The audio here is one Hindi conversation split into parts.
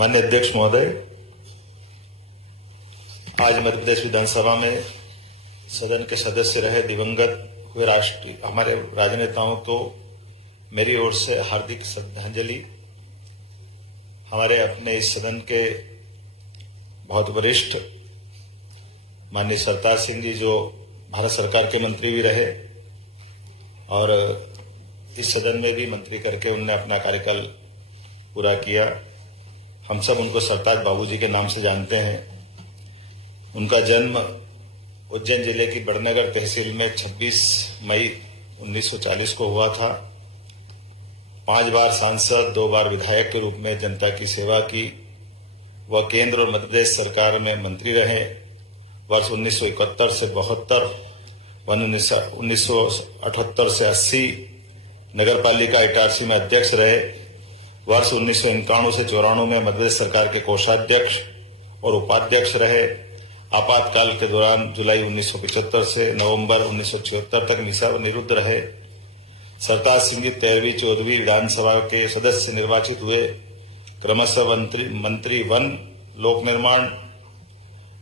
माननीय अध्यक्ष महोदय, आज मध्य प्रदेश विधानसभा में सदन के सदस्य रहे दिवंगत हुए राष्ट्रीय हमारे राजनेताओं को मेरी ओर से हार्दिक श्रद्धांजलि। हमारे अपने इस सदन के बहुत वरिष्ठ माननीय सरताज सिंह जी, जो भारत सरकार के मंत्री भी रहे और इस सदन में भी मंत्री करके उन्होंने अपना कार्यकाल पूरा किया। हम सब उनको सरताज बाबूजी के नाम से जानते हैं। उनका जन्म उज्जैन जिले की बड़नगर तहसील में 26 मई 1940 को हुआ था। 5 बार सांसद, 2 बार विधायक के रूप में जनता की सेवा की। वह केंद्र और मध्य प्रदेश सरकार में मंत्री रहे। वर्ष 1971 से 72, 1978 से 80 नगर पालिका इटारसी में अध्यक्ष रहे। वर्ष 1991 से 94 में मध्य प्रदेश सरकार के कोषाध्यक्ष और उपाध्यक्ष रहे। आपातकाल के दौरान जुलाई 1975 से नवंबर 1976 तक निरुद्ध रहे। सरताज सिंह जी 13वीं 14वीं विधानसभा के सदस्य निर्वाचित हुए। क्रमशः मंत्री वन, लोक निर्माण,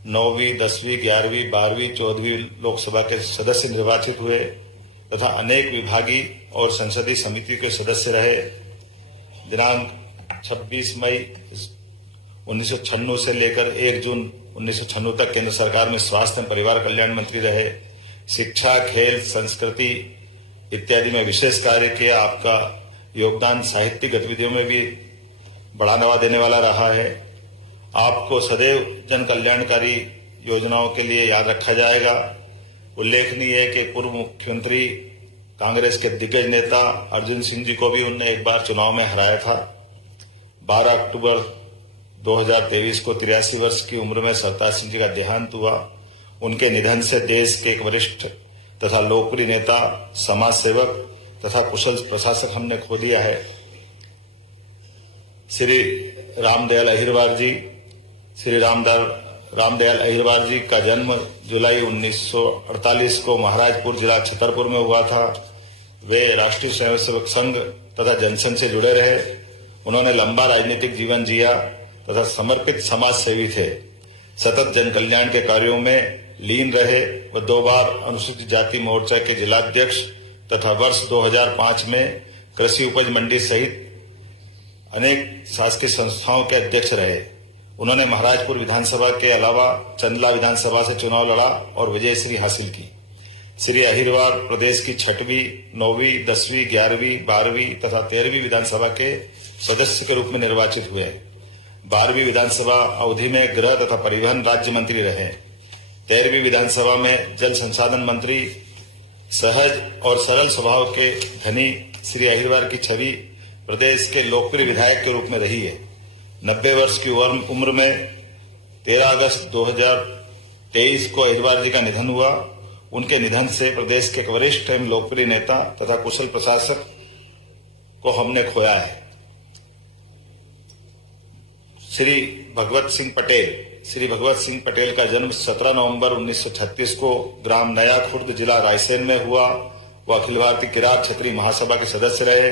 9वीं, 10वीं, 11वीं, 12वीं, 14वीं लोकसभा के सदस्य निर्वाचित हुए तथा अनेक विभागीय और संसदीय समिति के सदस्य रहे। दिनांक 26 मई 1996 से लेकर 1 जून 1996 तक केंद्र सरकार में स्वास्थ्य एवं परिवार कल्याण मंत्री रहे। शिक्षा, खेल, संस्कृति इत्यादि में विशेष कार्य किया। आपका योगदान साहित्यिक गतिविधियों में भी बढ़ावा देने वाला रहा है। आपको सदैव जन कल्याणकारी योजनाओं के लिए याद रखा जाएगा। उल्लेखनीय है कि पूर्व मुख्यमंत्री कांग्रेस के दिग्गज नेता अर्जुन सिंह जी को भी उनने एक बार चुनाव में हराया था। 12 अक्टूबर 2023 को 83 वर्ष की उम्र में सरताज सिंह जी का देहांत हुआ। उनके निधन से देश के एक वरिष्ठ तथा लोकप्रिय नेता, समाज सेवक तथा कुशल प्रशासक हमने खो दिया है। श्री रामदयाल अहिरवार जी का जन्म जुलाई 1948 को महाराजपुर जिला छतरपुर में हुआ था। वे राष्ट्रीय स्वयंसेवक संघ तथा जनसंघ से जुड़े रहे। उन्होंने लंबा राजनीतिक जीवन जिया तथा समर्पित समाज सेवी थे। सतत जन कल्याण के कार्यों में लीन रहे। व 2 बार अनुसूचित जाति मोर्चा के जिलाध्यक्ष तथा वर्ष 2005 में कृषि उपज मंडी सहित अनेक शासकीय संस्थाओं के अध्यक्ष रहे। उन्होंने महाराजपुर विधानसभा के अलावा चंदला विधानसभा से चुनाव लड़ा और विजयश्री हासिल की। श्री अहिरवार प्रदेश की 6वीं, 9वीं, 10वीं, 11वीं, 12वीं तथा 13वीं विधानसभा के सदस्य के रूप में निर्वाचित हुए। 12वीं विधानसभा अवधि में गृह तथा परिवहन राज्य मंत्री रहे। 13वीं विधानसभा में जल संसाधन मंत्री। सहज और सरल स्वभाव के धनी श्री अहिरवार की छवि प्रदेश के लोकप्रिय विधायक के रूप में रही है। 90 वर्ष की उम्र में 13 अगस्त 2023 को अहिरवार जी का निधन हुआ। उनके निधन से प्रदेश के एक वरिष्ठ एवं लोकप्रिय नेता तथा कुशल प्रशासक को हमने खोया है। श्री भगवत सिंह पटेल का जन्म 17 नवंबर 1936 को ग्राम नया खुर्द जिला रायसेन में हुआ। वह अखिल भारतीय किरात क्षेत्रीय महासभा के सदस्य रहे।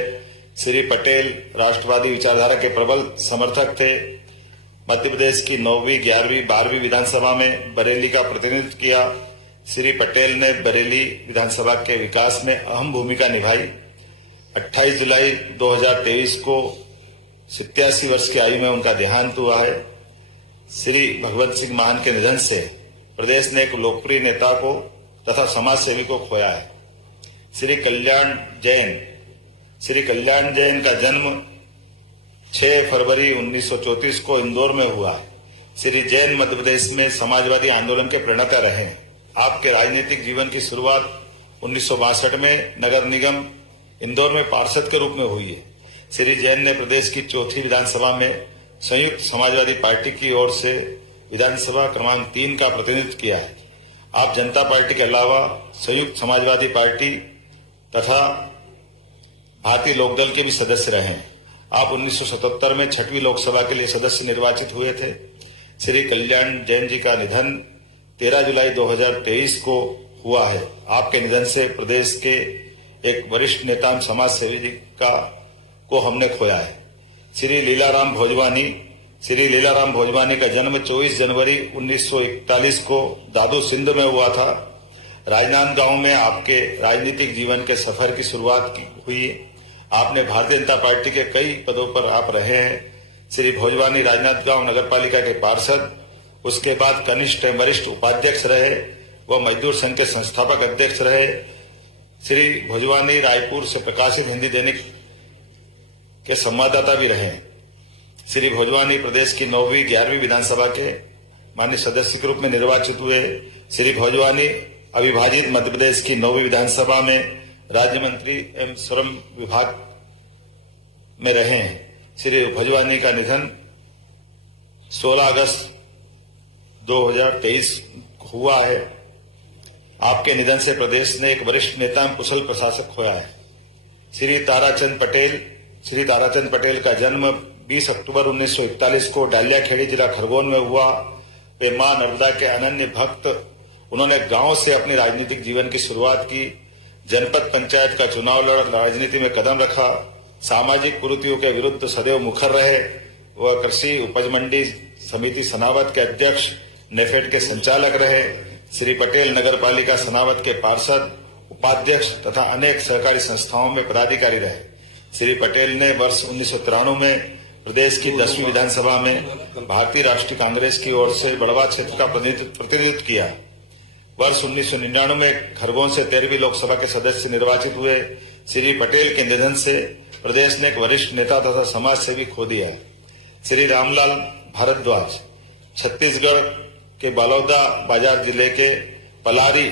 श्री पटेल राष्ट्रवादी विचारधारा के प्रबल समर्थक थे। मध्य प्रदेश की 9वीं, 11वीं, 12वीं विधानसभा में बरेली का प्रतिनिधित्व किया। श्री पटेल ने बरेली विधानसभा के विकास में अहम भूमिका निभाई। 28 जुलाई 2023 को 87 वर्ष की आयु में उनका देहांत हुआ है। श्री भगवत सिंह मान के निधन से प्रदेश ने एक लोकप्रिय नेता को तथा समाज सेवी को खोया है। श्री कल्याण जैन का जन्म 6 फरवरी 1934 को इंदौर में हुआ। श्री जैन मध्य प्रदेश में समाजवादी आंदोलन के प्रणेता रहे। आपके राजनीतिक जीवन की शुरुआत 1962 में नगर निगम इंदौर में पार्षद के रूप में हुई है। श्री जैन ने प्रदेश की 4थी विधानसभा में संयुक्त समाजवादी पार्टी की ओर से विधानसभा क्रमांक 3 का प्रतिनिधित्व किया है। आप जनता पार्टी के अलावा संयुक्त समाजवादी पार्टी तथा भारतीय लोकदल के भी सदस्य रहे। आप 1977 में 6वीं लोकसभा के लिए सदस्य निर्वाचित हुए थे। श्री कल्याण जैन जी का निधन 13 जुलाई 2023 को हुआ है। आपके निधन से प्रदेश के एक वरिष्ठ नेता समाज सेवी जी को हमने खोया है। श्री लीलाराम भोजवानी श्री लीलाराम भोजवानी का जन्म 24 जनवरी 1941 को दादू सिंध में हुआ था। राजनांदगांव में आपके राजनीतिक जीवन के सफर की शुरुआत हुई। आपने भारतीय जनता पार्टी के कई पदों पर आप रहे हैं। श्री भोजवानी राजनांदगांव नगर पालिका के पार्षद, उसके बाद कनिष्ठ एवं वरिष्ठ उपाध्यक्ष रहे, वह मजदूर संघ के संस्थापक अध्यक्ष रहे। श्री भोजवानी रायपुर से प्रकाशित हिंदी दैनिक के संवाददाता भी रहे। श्री भोजवानी प्रदेश की 9वीं 11वीं विधानसभा के माननीय सदस्य के रूप में निर्वाचित हुए। श्री भोजवानी अविभाजित मध्य प्रदेश की 9वीं विधानसभा में राज्य मंत्री एवं श्रम विभाग में रहे हैं। श्री भोजवानी का निधन 16 अगस्त 2023 हुआ है। आपके निधन से प्रदेश ने एक वरिष्ठ नेता एवं कुशल प्रशासक खोया है। श्री ताराचंद पटेल का जन्म 20 अक्टूबर 1941 को डालियाखेड़ी जिला खरगोन में हुआ। वे मां नर्मदा के अनन्य भक्त। उन्होंने गांव से अपने राजनीतिक जीवन की शुरुआत की। जनपद पंचायत का चुनाव लड़ राजनीति में कदम रखा। सामाजिक कुरीतियों के विरुद्ध सदैव मुखर रहे। वह कृषि उपज मंडी समिति सनावद के अध्यक्ष, नेफेड के संचालक रहे। श्री पटेल नगर पालिका सनावद के पार्षद, उपाध्यक्ष तथा अनेक सहकारी संस्थाओं में पदाधिकारी रहे। श्री पटेल ने वर्ष 1993 में प्रदेश की 10वीं विधानसभा में भारतीय राष्ट्रीय कांग्रेस की ओर से बड़वा क्षेत्र का प्रतिनिधित्व किया। वर्ष 1999 में खरगोन से 13वीं लोकसभा के सदस्य निर्वाचित हुए। श्री पटेल के निधन से प्रदेश ने एक वरिष्ठ नेता तथा समाज सेवी खो दिया। श्री रामलाल भारद्वाज छत्तीसगढ़ के बलौदा बाजार जिले के पलारी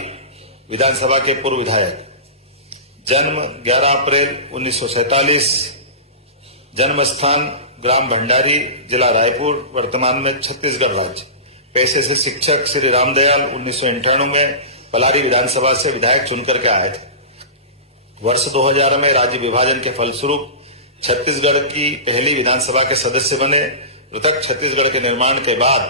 विधानसभा के पूर्व विधायक। जन्म 11 अप्रैल 1947। जन्म स्थान ग्राम भंडारी, जिला रायपुर, वर्तमान में छत्तीसगढ़ राज्य। पेशे से शिक्षक। श्री रामदयाल 1998 में पलारी विधानसभा से विधायक चुनकर के आए थे। वर्ष 2000 में राज्य विभाजन के फलस्वरूप छत्तीसगढ़ की पहली विधानसभा के सदस्य बने। पृथक छत्तीसगढ़ के निर्माण के बाद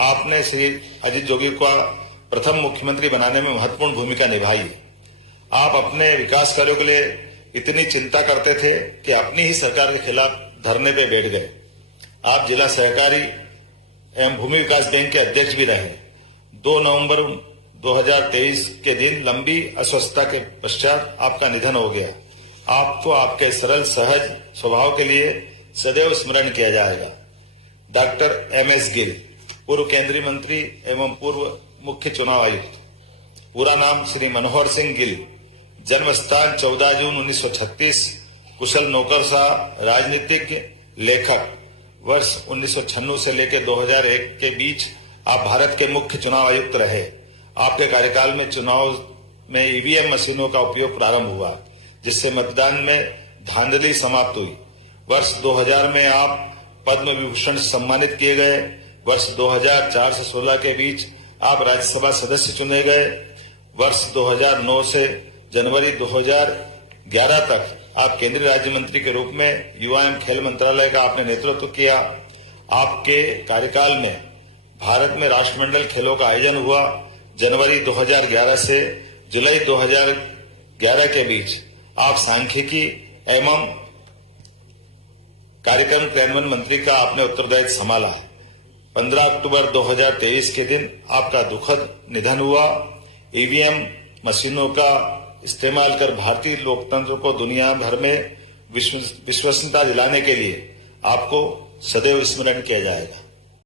आपने श्री अजीत जोगी को प्रथम मुख्यमंत्री बनाने में महत्वपूर्ण भूमिका निभाई है। आप अपने विकास कार्यों के लिए इतनी चिंता करते थे कि अपनी ही सरकार के खिलाफ धरने पे बैठ गए। आप जिला सहकारी एवं भूमि विकास बैंक के अध्यक्ष भी रहे। 2 नवंबर 2023 के दिन लंबी अस्वस्थता के पश्चात आपका निधन हो गया। आपको आपके सरल सहज स्वभाव के लिए सदैव स्मरण किया जाएगा। डॉक्टर MS गिल, पूर्व केंद्रीय मंत्री एवं पूर्व मुख्य चुनाव आयुक्त। पूरा नाम श्री मनोहर सिंह गिल। जन्म स्थान 14 जून 1936। कुशल नौकरशाह, राजनीतिज्ञ, लेखक। वर्ष 1996 से लेकर 2001 के बीच आप भारत के मुख्य चुनाव आयुक्त रहे। आपके कार्यकाल में चुनाव में EVM मशीनों का उपयोग प्रारंभ हुआ, जिससे मतदान में धांधली समाप्त हुई। वर्ष 2000 में आप पद्म विभूषण से सम्मानित किए गए। वर्ष 2004 से 16 के बीच आप राज्यसभा सदस्य चुने गए। वर्ष 2009 से जनवरी 2011 तक आप केंद्रीय राज्य मंत्री के रूप में युवा एवं खेल मंत्रालय का आपने नेतृत्व किया। आपके कार्यकाल में भारत में राष्ट्रमंडल खेलों का आयोजन हुआ। जनवरी 2011 से जुलाई 2011 के बीच आप सांख्यिकी एवं कार्यक्रम क्रियान्वयन मंत्री का आपने उत्तरदायित्व संभाला है। 15 अक्टूबर 2023 के दिन आपका दुखद निधन हुआ। EVM मशीनों का इस्तेमाल कर भारतीय लोकतंत्र को दुनिया भर में विश्वसनीयता दिलाने के लिए आपको सदैव स्मरण किया जाएगा।